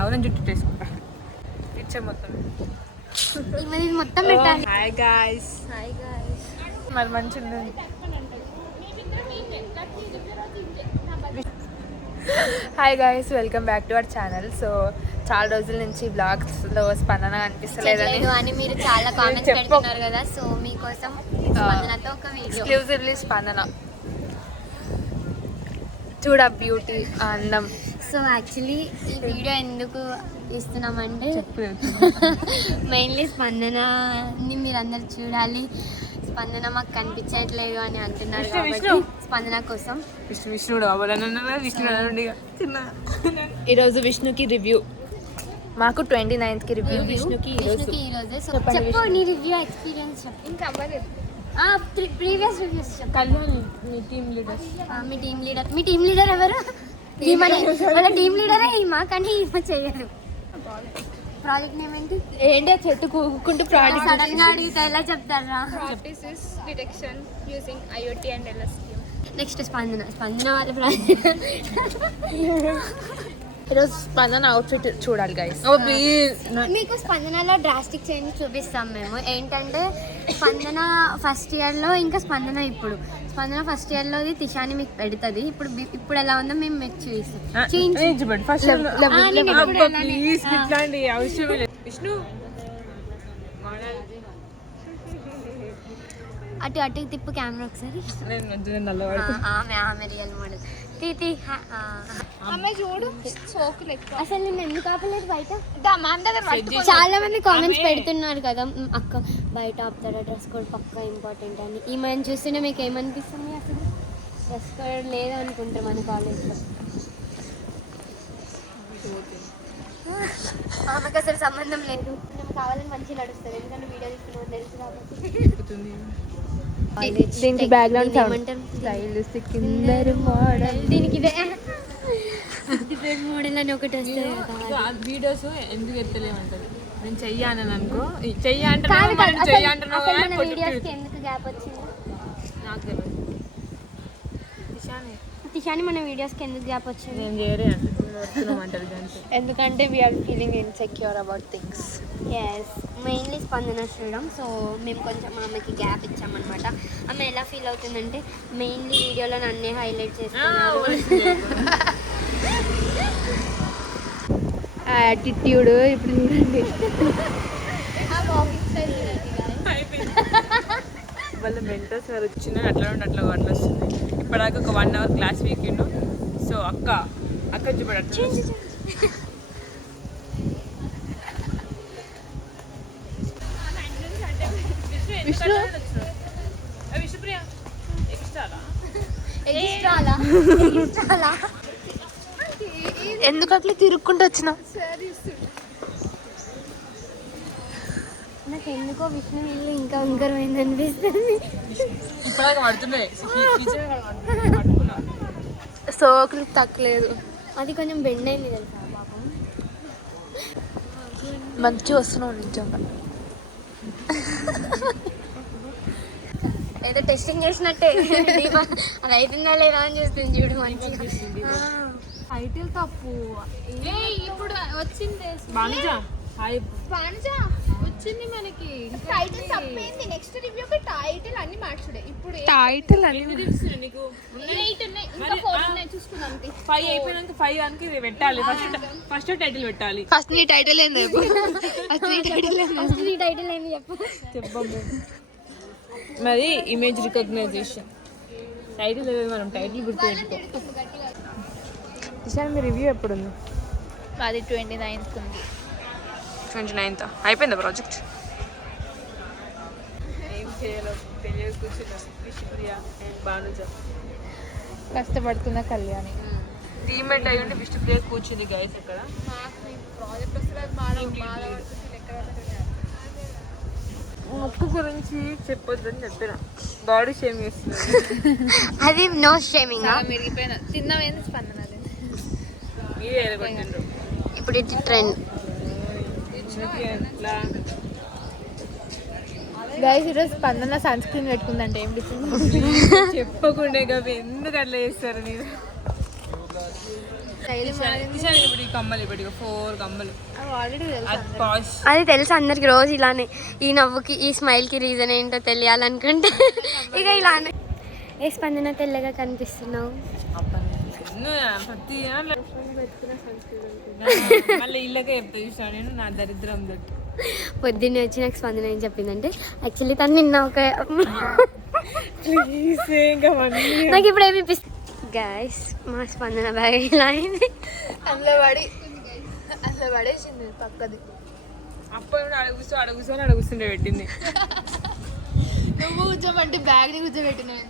అవును జుట్టు వేసుకుంటా పిచ్చర్ మొత్తం మొత్తం పెట్టాలి. హాయ్ గాయ్స్ మరి మంచిగా hi guys welcome back to our channel. So చాలా రోజుల నుంచి బ్లాగ్స్లో స్పందన అనిపిస్తలేదని అని మీరు చాలా కామెంట్స్ పెడుతున్నారు కదా, సో మీకోసం స్పందనతో ఒక వీడియో. ఎక్స్క్లూజివ్లీ స్పందన చూడ బ్యూటీ అందం. సో యాక్చువల్లీ ఈ వీడియో ఎందుకు ఇస్తున్నామంటే మెయిన్లీ స్పందనని మీరందరూ చూడాలి. స్పందన మాకు కనిపించట్లేదు అని అంటున్నారు కాబట్టి స్పందన కోసం విష్ణుడు ఈరోజు విష్ణుకి రివ్యూ, మాకు 29th రివ్యూ, విష్ణుకి ఈరోజు. చెప్పు నీ రివ్యూ ఎక్స్పీరియన్స్ చెప్పు. ఇంకా అవ్వలేదు. ప్రీవియస్ రివ్యూస్ చెప్పు. మీ టీమ్ లీడర్ ఎవరు? వాళ్ళ టీమ్ లీడరే ఈమా, కానీ ఈమె చేయదు. ప్రాజెక్ట్ నేమ్ ఏంటి? ఏంటి చెట్టు కూకుంటూ ప్రాజెక్ట్ సడన్ గా అడిగితే ఎలా చెప్తారా? Detection using IoT and LSTM. Next స్పందన వాళ్ళ ప్రాజెక్ట్. ఈరోజు స్పందన అవుట్ఫిట్ చూడాలి గైస్. మీకు స్పందనలో డ్రాస్టిక్ చేంజ్ చూపిస్తాం మేము. ఏంటంటే స్పందన ఫస్ట్ ఇయర్లో ఇంకా స్పందన ఇప్పుడు. స్పందన ఫస్ట్ ఇయర్లోది తిషాని మీకు పెడుతుంది. ఇప్పుడు ఎలా ఉందో మేము మీకు చూపిస్తాం. అటు తిప్పు కెమెరా ఒకసారి. ఆమె రియల్ మోడల్. చూడు సోకులు ఎక్కువ. అసలు నేను ఎందుకు ఆపలేదు బయట? చాలా మంది కామెంట్స్ పెడుతున్నారు కదా, అక్క బయట ఆపుతారా, డ్రెస్ కోడ్ పక్కా ఇంపార్టెంట్ అని. ఈమెను చూస్తేనే మీకు ఏమనిపిస్తుంది? అసలు డ్రెస్ కోడ్ లేదు అనుకుంటాం మన కాలేజ్లో. ఆమెకు అసలు సంబంధం లేదు. మేము కావాలని మంచిగా నడుస్తుంది, ఎందుకంటే వీడియో తీసుకున్నాం తెలుసు కాబట్టి. దీనికి బ్యాక్గ్రౌండ్ స్టైలిస్టిక్ మోడల్, దీనికి డిఫరెంట్ మోడల్ అని ఒకటి వస్తుంది. వీడియోస్ ఎందుకు ఎత్తలేమంటారు? నేను చెయ్యాను అనుకో, వీడియోస్కి ఎందుకు గ్యాప్ వచ్చింది నాకు తెలియదు. తిషాని మన వీడియోస్కి ఎందుకు గ్యాప్ వచ్చింది? నేను చేయలే అంటారు ఎందుకంటే we're feeling insecure about things. Yes, mainly స్పందన చూడడం. సో మేము కొంచెం ఆమెకి గ్యాప్ ఇచ్చామన్నమాట. ఆమె ఎలా ఫీల్ అవుతుందంటే మెయిన్లీ వీడియోలో నన్నే హైలైట్ చేస్తున్నాను. యాటిట్యూడ్ ఇప్పుడు చూడండి. వాళ్ళ మెంటర్స్ వారు వచ్చిన అట్లా వస్తుంది. ఇప్పటిదాకా ఒక 1 hour క్లాస్ వీకెండ్. సో అక్క చూపడు విష్ణుప్రియ ఎందుకు అట్లా తిరుక్కుంటూ వచ్చినా? నాకు ఎందుకో విష్ణు వీళ్ళు ఇంకా వంకరమైంది అనిపిస్తుంది. సోకులు తక్కలేదు, అది కొంచెం బెండ్ అయింది తెలుసా పాపం. మంచిగా వస్తున్నావు నిజంగా. ఏదో టెస్టింగ్ చేసినట్టే అది అవుతుందా లేదా అని చూస్తుంది చూడు. మంచిగా టైటిల్ తప్పు ఇప్పుడు వచ్చింది. వచ్చింది మనకి టైటిల్ తప్పేంది. నెక్స్ట్ రివ్యూకి టైటిల్ అన్ని మార్చుడే. ఇప్పుడు టైటిల్ అన్ని నీకు 8 ఉన్నాయి, ఇంకా 4 ఉన్నాయి, చూసుకుందాం. 5 అయిపోయినాక 5 దానికి పెట్టాలి. ఫస్ట్ టైటిల్ పెట్టాలి. ఫస్ట్ నీ టైటిల్ ఏంది చెప్పు. చెప్పు. మరి ఇమేజ్ రికగ్నైజేషన్ టైటిల్ మనం టైటిల్ గుర్తుపెట్టుకో. ఈసారి మీ రివ్యూ ఎప్పుడు ఉంది? అది 29th ఉంది. 29th అయిపోయిందా ప్రాజెక్ట్? ఏం చేయాలో తెలియదు. విష్ణుప్రియ బానుజ కష్టపడుతున్న కళ్యాణి టీమ్మేట్ అయ్యి ఉండి విష్ణుప్రియ కూర్చుంది గైస్ ఇక్కడ. ప్రాజెక్ట్ వస్తుంది ముక్కు గురించి చెప్పొద్దని చెప్పిన, బాడీ షేమ్ చేస్తుంది. అది నో షేమింగ్. మెరిగిపోయిన తిన్నామేంది స్పందన ఇప్పుడు ఇది ట్రెండ్. గైస్ ఈరోజు స్పందన సన్ స్క్రీన్ పెట్టుకుందంటే ఏం చెప్పకుండా ఎందుకు అట్లా చేస్తారు మీరు? ఇప్పుడు ఈ కమ్మలు ఇప్పుడు 4 కమ్మలు ఆల్రెడీ అది పాష్. అది తెలుసు అందరికి రోజు ఇలానే. ఈ నవ్వుకి ఈ స్మైల్కి రీజన్ ఏంటో తెలియాలనుకుంటే ఇక ఇలానే. ఏ స్పందన తెల్లగా కనిపిస్తున్నావు. ప్రతి మళ్ళీ ఇళ్ళకే చెప్తా చూసాను నేను నా దరిద్రం తోటి. పొద్దున్నే వచ్చి నాకు స్పందన ఏం చెప్పిందంటే యాక్చువల్లీ తను నిన్న ఒక నాకు ఇప్పుడు ఏమిపిస్తుంది గైస్ మా స్పందన బ్యాగ్ ఇలా అయింది. అందులో పడేసింది పక్కది. అప్పుడు అడుగుస్తుండే పెట్టింది. నువ్వు కూర్చోమంటే బ్యాగ్ ని కూర్చోబెట్టినావు.